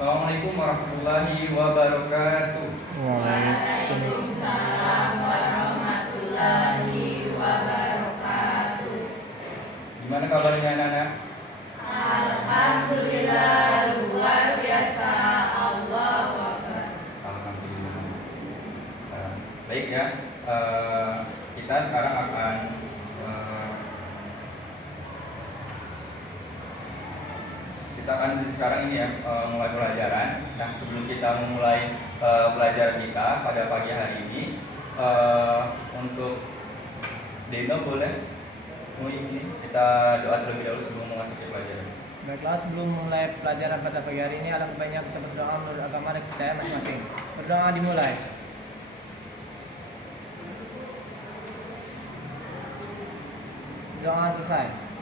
Assalamualaikum warahmatullahi wabarakatuh. Waalaikumsalam warahmatullahi wabarakatuh. Gimana kabarnya anak-anak? Alhamdulillah luar biasa. Allahu Akbar. Alhamdulillah. Baik ya. Kita sekarang akan sekarang ini ya mulai pelajaran. Nah, sebelum kita memulai pelajaran kita pada pagi hari ini, untuk Dino boleh ini kita doa terlebih dahulu sebelum memasuki pelajaran. Baiklah, sebelum memulai pelajaran pada pagi hari ini, alangkah baiknya kita berdoa menurut agama dan percaya masing-masing. Berdoa dimulai. Doa selesai.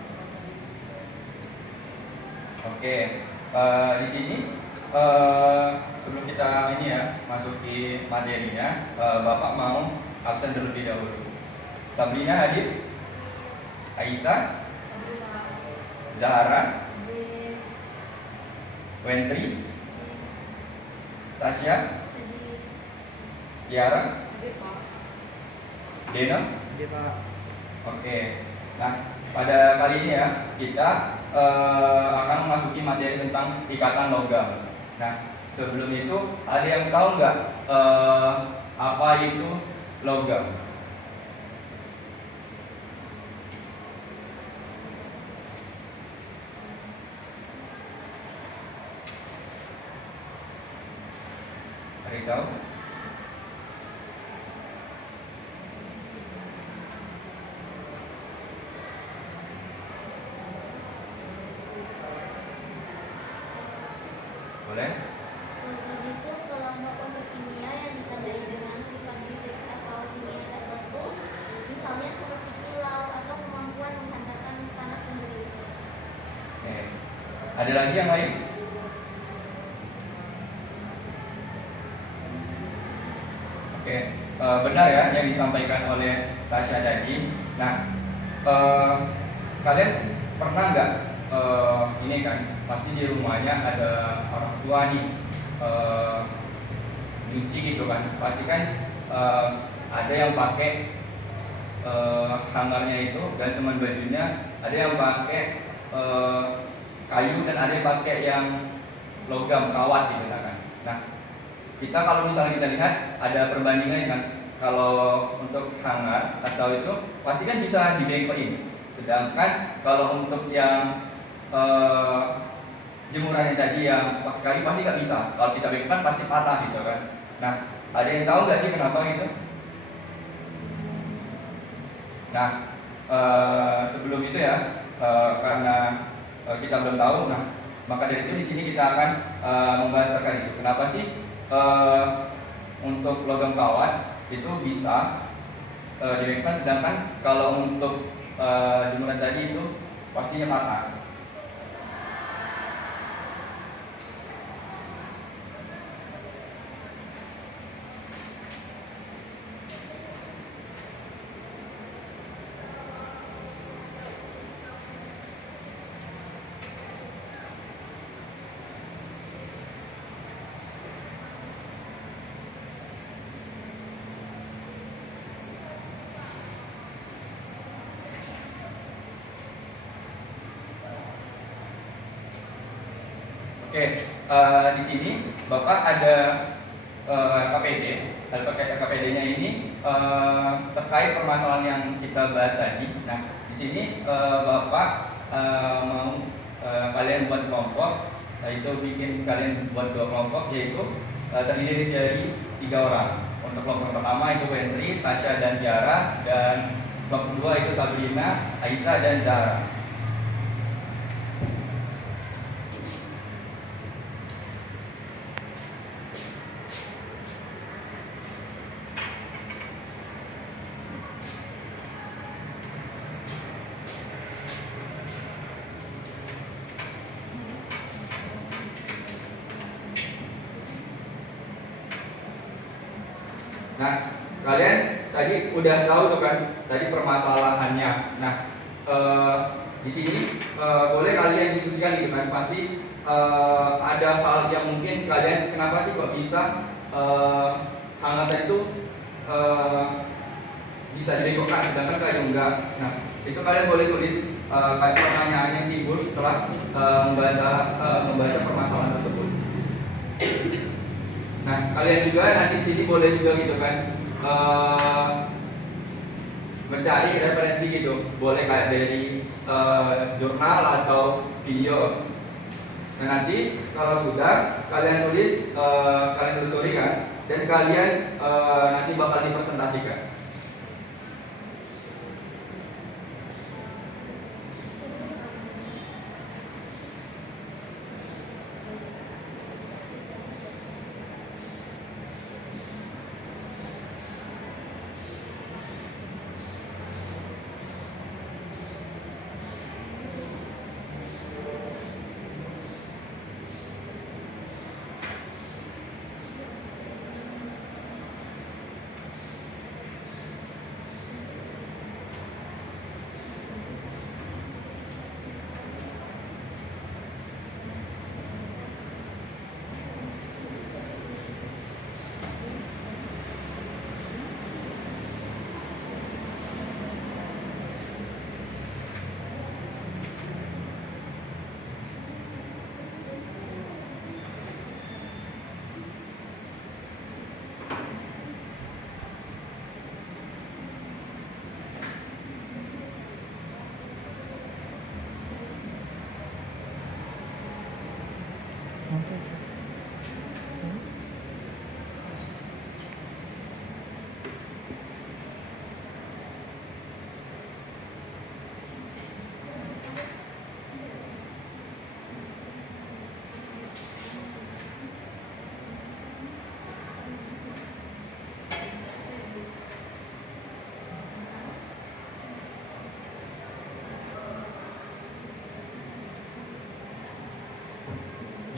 Oke, di sini sebelum kita ini ya masuki materinya, Bapak mau absen terlebih dahulu. Sabrina hadir, Aisyah, Zahra, Wentri, Tasya, Tiara, Dena. Jadi Pak, Oke, nah pada kali ini ya kita akan memasuki materi tentang ikatan logam. Nah, sebelum itu ada yang tahu nggak apa itu logam? Ada yang tahu? Boleh? Logam itu kelompok unsur kimia yang ditandai dengan sifat fisik atau kimia tertentu, misalnya seperti kilau atau kemampuan menghantarkan panas dan listrik. Oke. Ada lagi yang lain? Oke, benar ya yang disampaikan oleh Tasya tadi. Nah, kalian pernah nggak ini kan pasti di rumahnya ada orang tua nih nyuci gitu kan, pasti kan ada yang pakai hangarnya itu dan teman bajunya, ada yang pakai kayu dan ada yang pakai yang logam kawat gitu kan. Nah, kita kalau misalnya kita lihat ada perbandingan kan, kalau untuk hangar atau itu pasti kan bisa dibengkokin, sedangkan kalau untuk yang jemurannya tadi yang pakai kayu pasti nggak bisa, kalau kita bengkokkan pasti patah gitu kan. Nah, ada yang tahu nggak sih kenapa gitu? Nah, sebelum itu ya, karena kita belum tahu, nah maka dari itu di sini kita akan membahas terkait itu. Kenapa sih untuk logam kawat itu bisa dibengkokkan, sedangkan kalau untuk jemuran tadi itu pastinya patah. Oke, di sini Bapak ada KPD. KPD-nya ini terkait permasalahan yang kita bahas tadi. Nah, di sini Bapak mau kalian buat kelompok, itu bikin kalian buat 2 kelompok, yaitu terdiri dari 3 orang. Untuk kelompok pertama itu Wentri, Tasya dan Tiara, dan kelompok kedua itu Sabrina, Aisyah dan Zahra. Nah, kalian tadi udah tahu tuh kan tadi permasalahannya. Nah, di sini boleh kalian diskusikan gitu kan, pasti ada hal yang mungkin kalian kenapa sih kok bisa hangatan itu bisa dibengkokkan sedangkan kalian enggak. Nah, itu kalian boleh tulis kayak pertanyaan yang timbul setelah membaca permasalahan tersebut. Nah, kalian juga nanti di sini boleh juga gitu kan mencari referensi gitu, boleh kayak dari jurnal atau video. Nah, nanti kalau sudah kalian tulis, kalian telusuri kan, dan kalian nanti bakal dipresentasikan.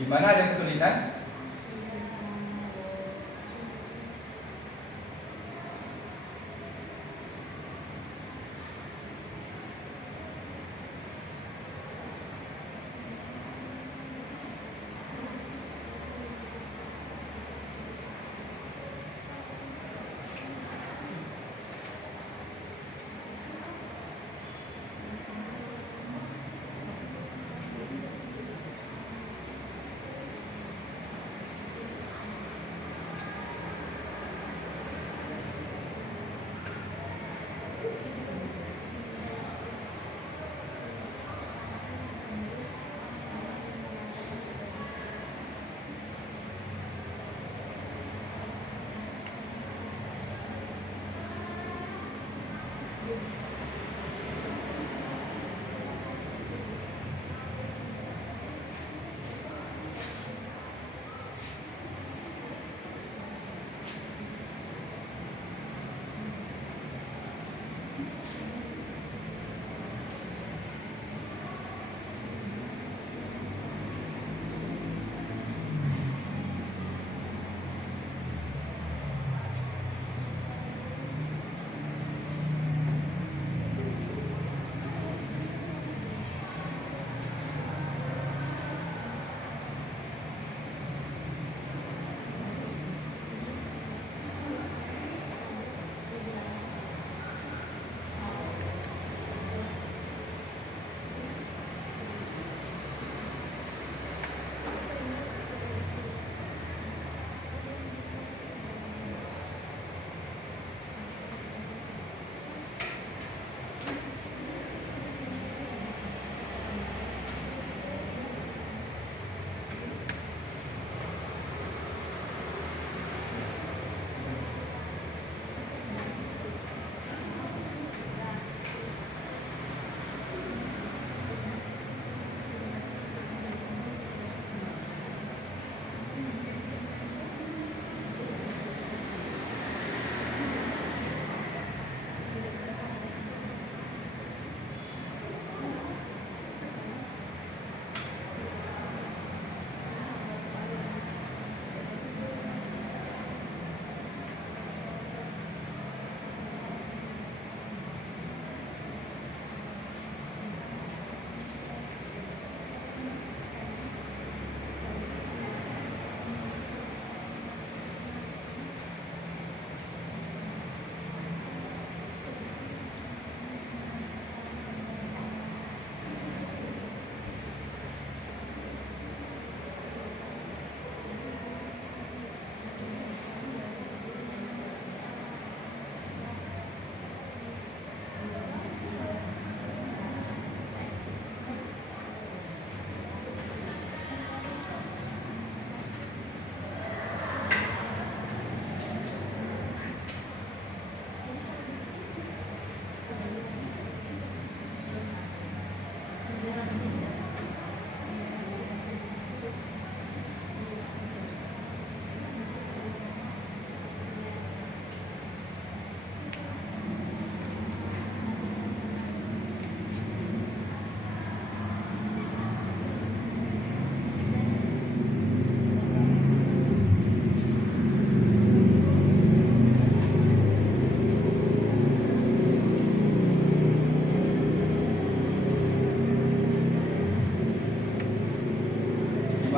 Di mana ada kesulitan?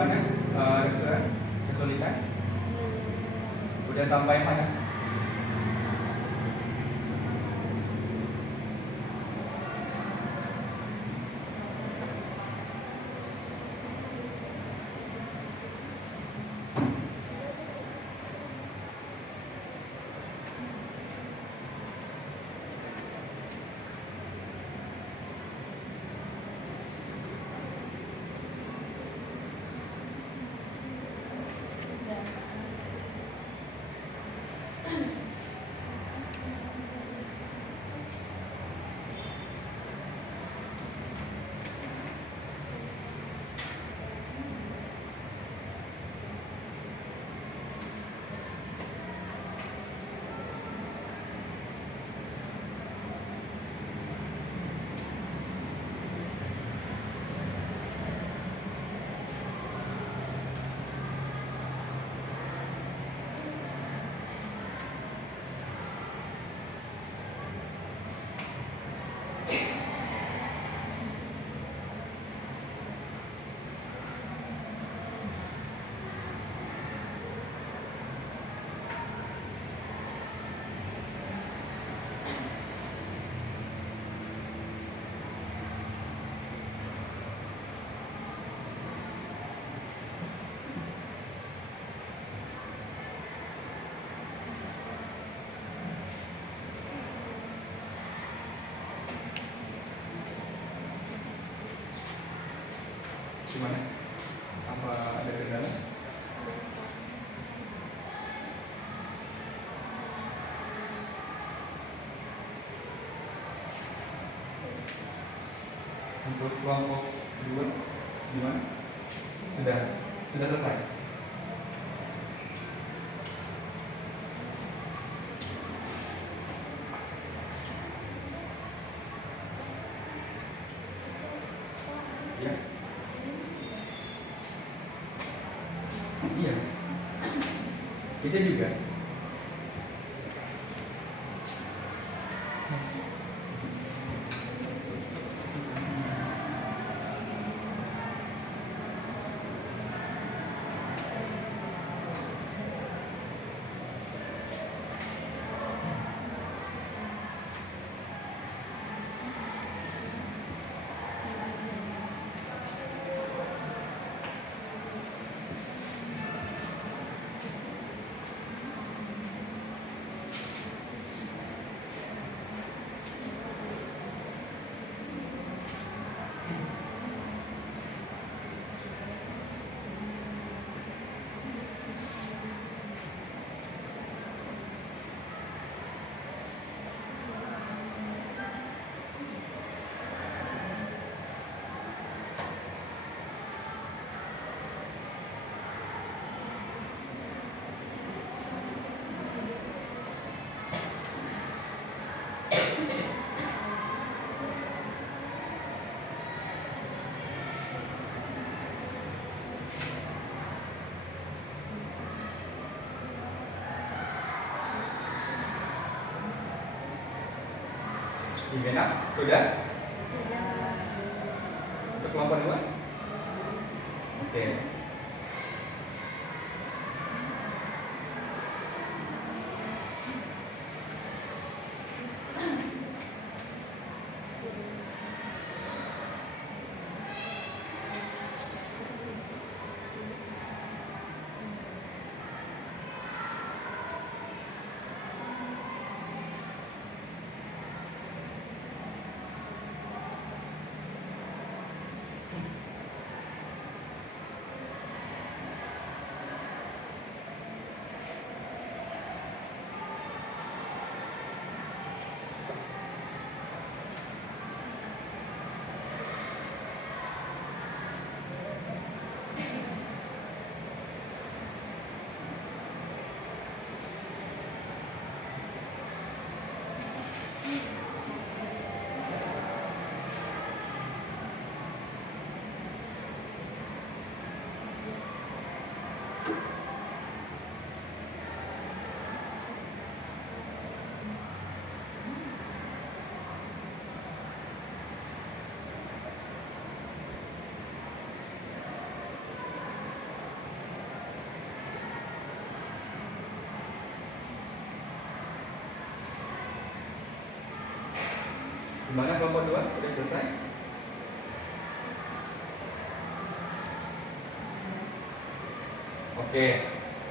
Gimana? Kesulitan? Udah sampai mana? Gimana? Apa ada kendala? Untuk kelompok kedua gimana? Sudah selesai. Ya. Iya. Kita juga. Gimana? Sudah? Untuk kelompok dua? Oke. Gimana kelompok 2? Udah selesai? Oke.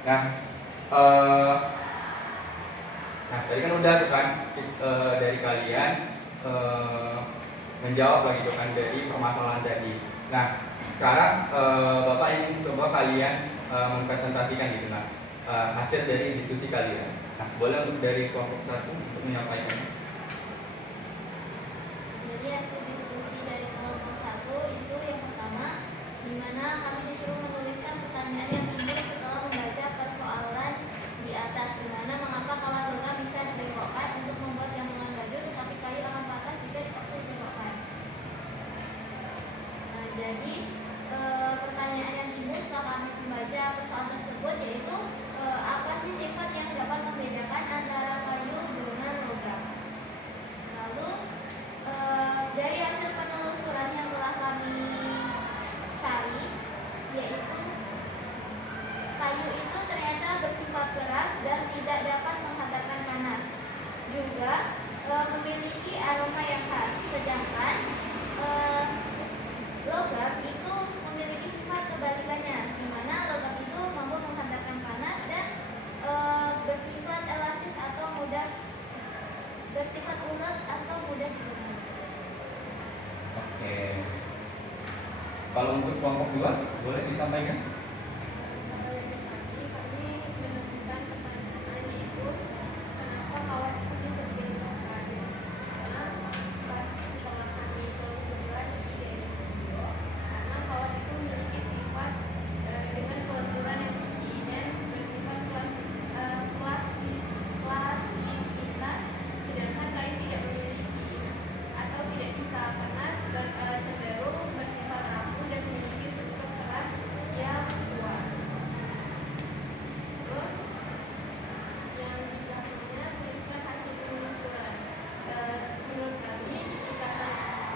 Nah, tadi kan udah tuh kan dari kalian menjawab lagi tuh kan dari permasalahan tadi. Nah, sekarang Bapak ingin coba kalian mempresentasikan gitu nah hasil dari diskusi kalian. Nah, boleh untuk dari kelompok 1 untuk menyampaikan. Jadi hasil diskusi dari kelompok 1 itu yang pertama, di mana kami disuruh menuliskan pertanyaan yang timbul setelah membaca persoalan di atas, di mana mengapa kawat logam bisa dibengkokkan untuk membuat gantungan baju, tetapi kayu akan patah jika dipaksa dibengkokkan. Nah, jadi pertanyaan yang timbul setelah kami membaca persoalan tersebut yaitu apa sih sifat yang dapat membedakan antara kayu dengan logam? Lalu dari hasil penelusuran yang telah kami cari, yaitu kayu itu ternyata bersifat keras dan tidak dapat menghantarkan panas, juga memiliki aroma yang khas, sedangkan logam itu memiliki sifat kebalikannya, di mana logam itu mampu menghantarkan panas dan bersifat elastis atau bersifat ulet atau mudah digunakan. Oke. Kalau untuk kelompok 2 boleh disampaikan? Kami menemukan pertanyaan yaitu kenapa kawat itu bisa dibengkokkan? Karena pas setelah kami telusuri di daerah video, karena kawat itu memiliki sifat dengan kelenturan yang tinggi dan bersifat plastisitas, sedangkan kayu tidak memiliki atau tidak bisa karena cenderung bersifat rapuh dan memiliki struktur serat yang kuat. Terus yang di belakangnya tuliskan hasil penelusuran. Menurut kami ikatan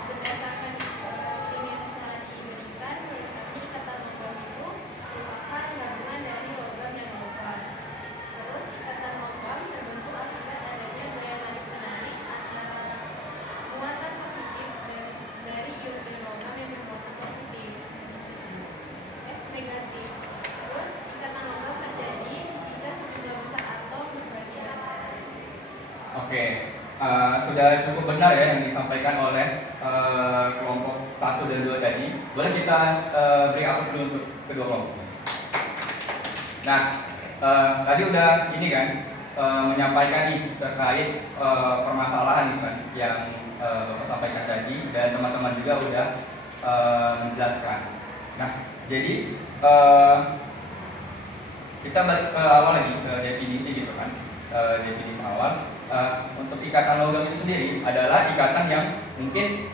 berdasarkan ini yang telah diberikan, menurut kami ikatan logam itu merupakan gabungan dari logam dan logam. Terus ikatan logam terbentuk akibat adanya gaya tarik menarik antara muatan positif dari ion-ion logam yang bermuatan positif negatif. Terus ikatan logam terjadi jika sejumlah besar atom berbagi elektron. Oke, sudah cukup benar ya yang disampaikan oleh kelompok 1 dan 2 tadi. Boleh kita beri aplaus dulu untuk kedua kelompok. Nah, tadi udah ini kan menyampaikan nih terkait permasalahan nih kan yang Bapak sampaikan tadi, dan teman-teman juga udah menjelaskan. Nah, jadi kita balik ke awal lagi ke definisi gitu kan. Definisi awal untuk ikatan logam itu sendiri adalah ikatan yang mungkin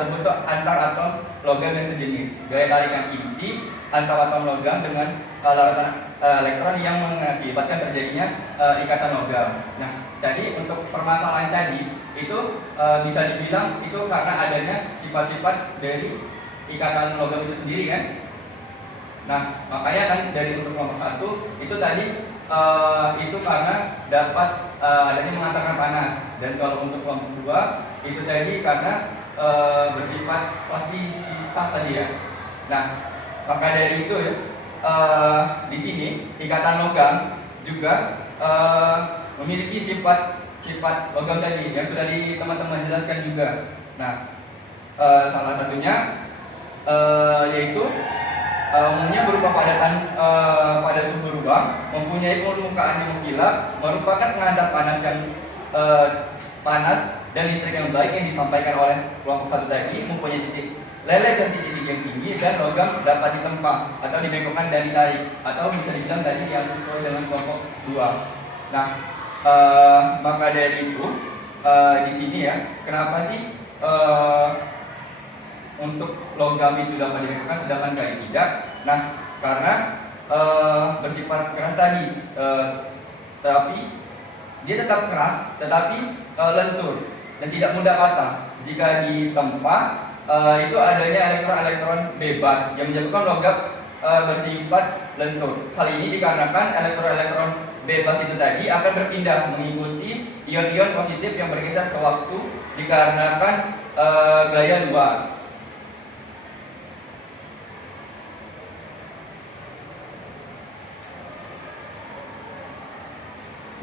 terbentuk antar atom logam yang sejenis. Gaya tarik yang inti antar atom logam dengan laratan elektron yang mengakibatkan terjadinya ikatan logam. Nah, tadi untuk permasalahan tadi itu bisa dibilang itu karena adanya sifat-sifat dari ikatan logam itu sendiri kan. Nah, makanya kan dari untuk kelompok 1 itu tadi itu karena dapat adanya menghantarkan panas, dan kalau untuk kelompok 2 itu tadi karena bersifat plastisitas tadi ya. Nah, maka dari itu ya di sini ikatan logam juga memiliki sifat logam tadi yang sudah teman-teman jelaskan juga. Nah, salah satunya yaitu umumnya berupa padatan pada suhu ruang, mempunyai permukaan yang mengkilap, merupakan penghantar panas yang panas dan listrik yang baik yang disampaikan oleh kelompok 1 tadi, mempunyai titik lele dan titik yang tinggi, dan logam dapat ditempa atau dibengkokkan dan ditarik, atau bisa dibilang tadi yang sesuai dengan kelompok 2. Nah, maka dari itu di sini ya, kenapa sih untuk logam itu dapat dibengkokkan sedangkan kayu tidak? Nah, karena bersifat keras tadi, tapi dia tetap keras, tetapi lentur dan tidak mudah patah. Jika ditempa, itu adanya elektron-elektron bebas yang menyebabkan logam bersifat lentur. Hal ini dikarenakan elektron-elektron bebas itu tadi akan berpindah mengikuti ion-ion positif yang bergeser sewaktu dikarenakan gaya luar.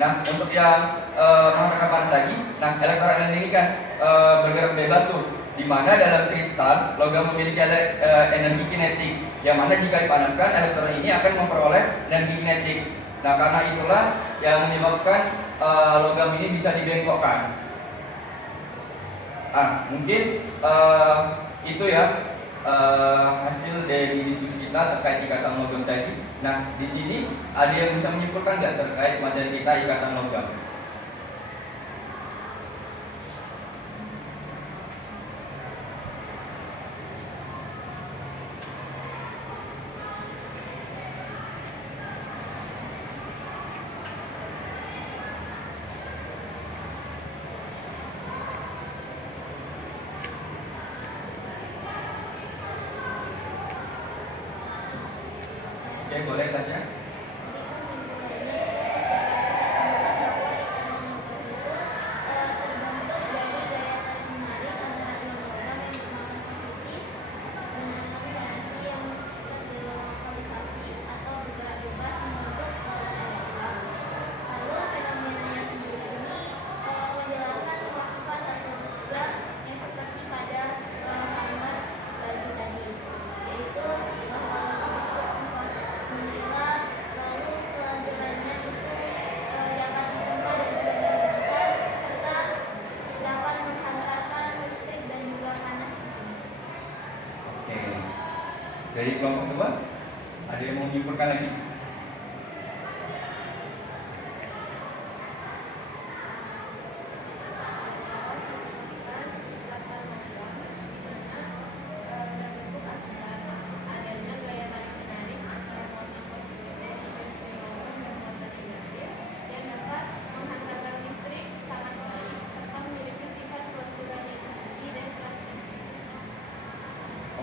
Nah, untuk yang menghantarkan panas lagi, nah elektrolyt ini kan bergerak bebas tuh, di mana dalam kristal logam memiliki energi kinetik, yang mana jika dipanaskan elektron ini akan memperoleh energi kinetik. Nah, karena itulah yang menyebabkan logam ini bisa dibengkokkan. Mungkin itu ya hasil dari diskusi kita terkait ikatan logam tadi. Nah, di sini ada yang bisa menyimpulkan nggak terkait materi kita ikatan logam? Oke, boleh Tasya? Dari kelompok kedua, ada yang mau menyimpulkan lagi?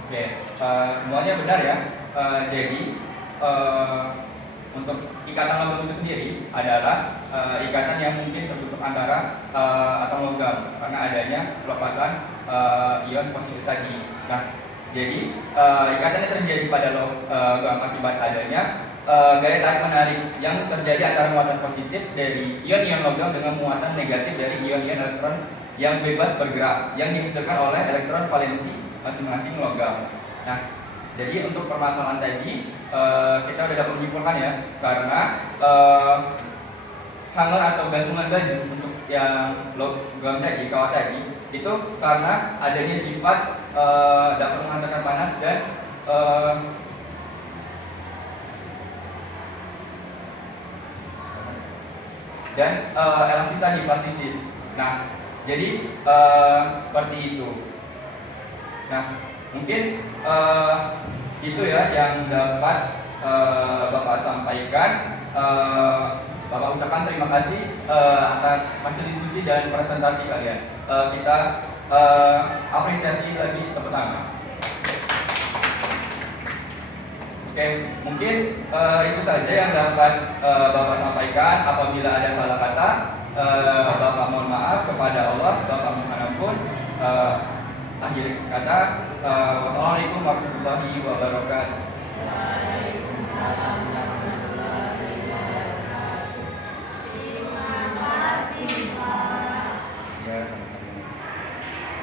Oke, semuanya benar ya. Jadi untuk ikatan logam itu sendiri adalah ikatan yang mungkin terbentuk antara atom logam karena adanya pelepasan ion positif tadi. Nah, jadi ikatan yang terjadi pada logam akibat adanya gaya tarik menarik yang terjadi antara muatan positif dari ion-ion logam dengan muatan negatif dari ion-ion elektron yang bebas bergerak yang dihasilkan oleh elektron valensi masing-masing logam. Nah, jadi untuk permasalahan tadi kita sudah dapat menyimpulkan ya, karena hanger atau gantungan baju untuk yang logam tadi, kawat tadi, itu karena adanya sifat dapat menghantarkan panas dan elastis tadi, plastisis. Nah, jadi seperti itu. Nah, mungkin itu ya yang dapat Bapak sampaikan. Bapak ucapkan terima kasih atas hasil diskusi dan presentasi kalian. Kita apresiasi lagi tepuk tangan. Oke, mungkin itu saja yang dapat Bapak sampaikan. Apabila ada salah kata, Bapak mohon maaf kepada Allah. Bapak mohon ampun. Akhir kata, wassalamualaikum warahmatullahi wabarakatuh. Waalaikumsalam.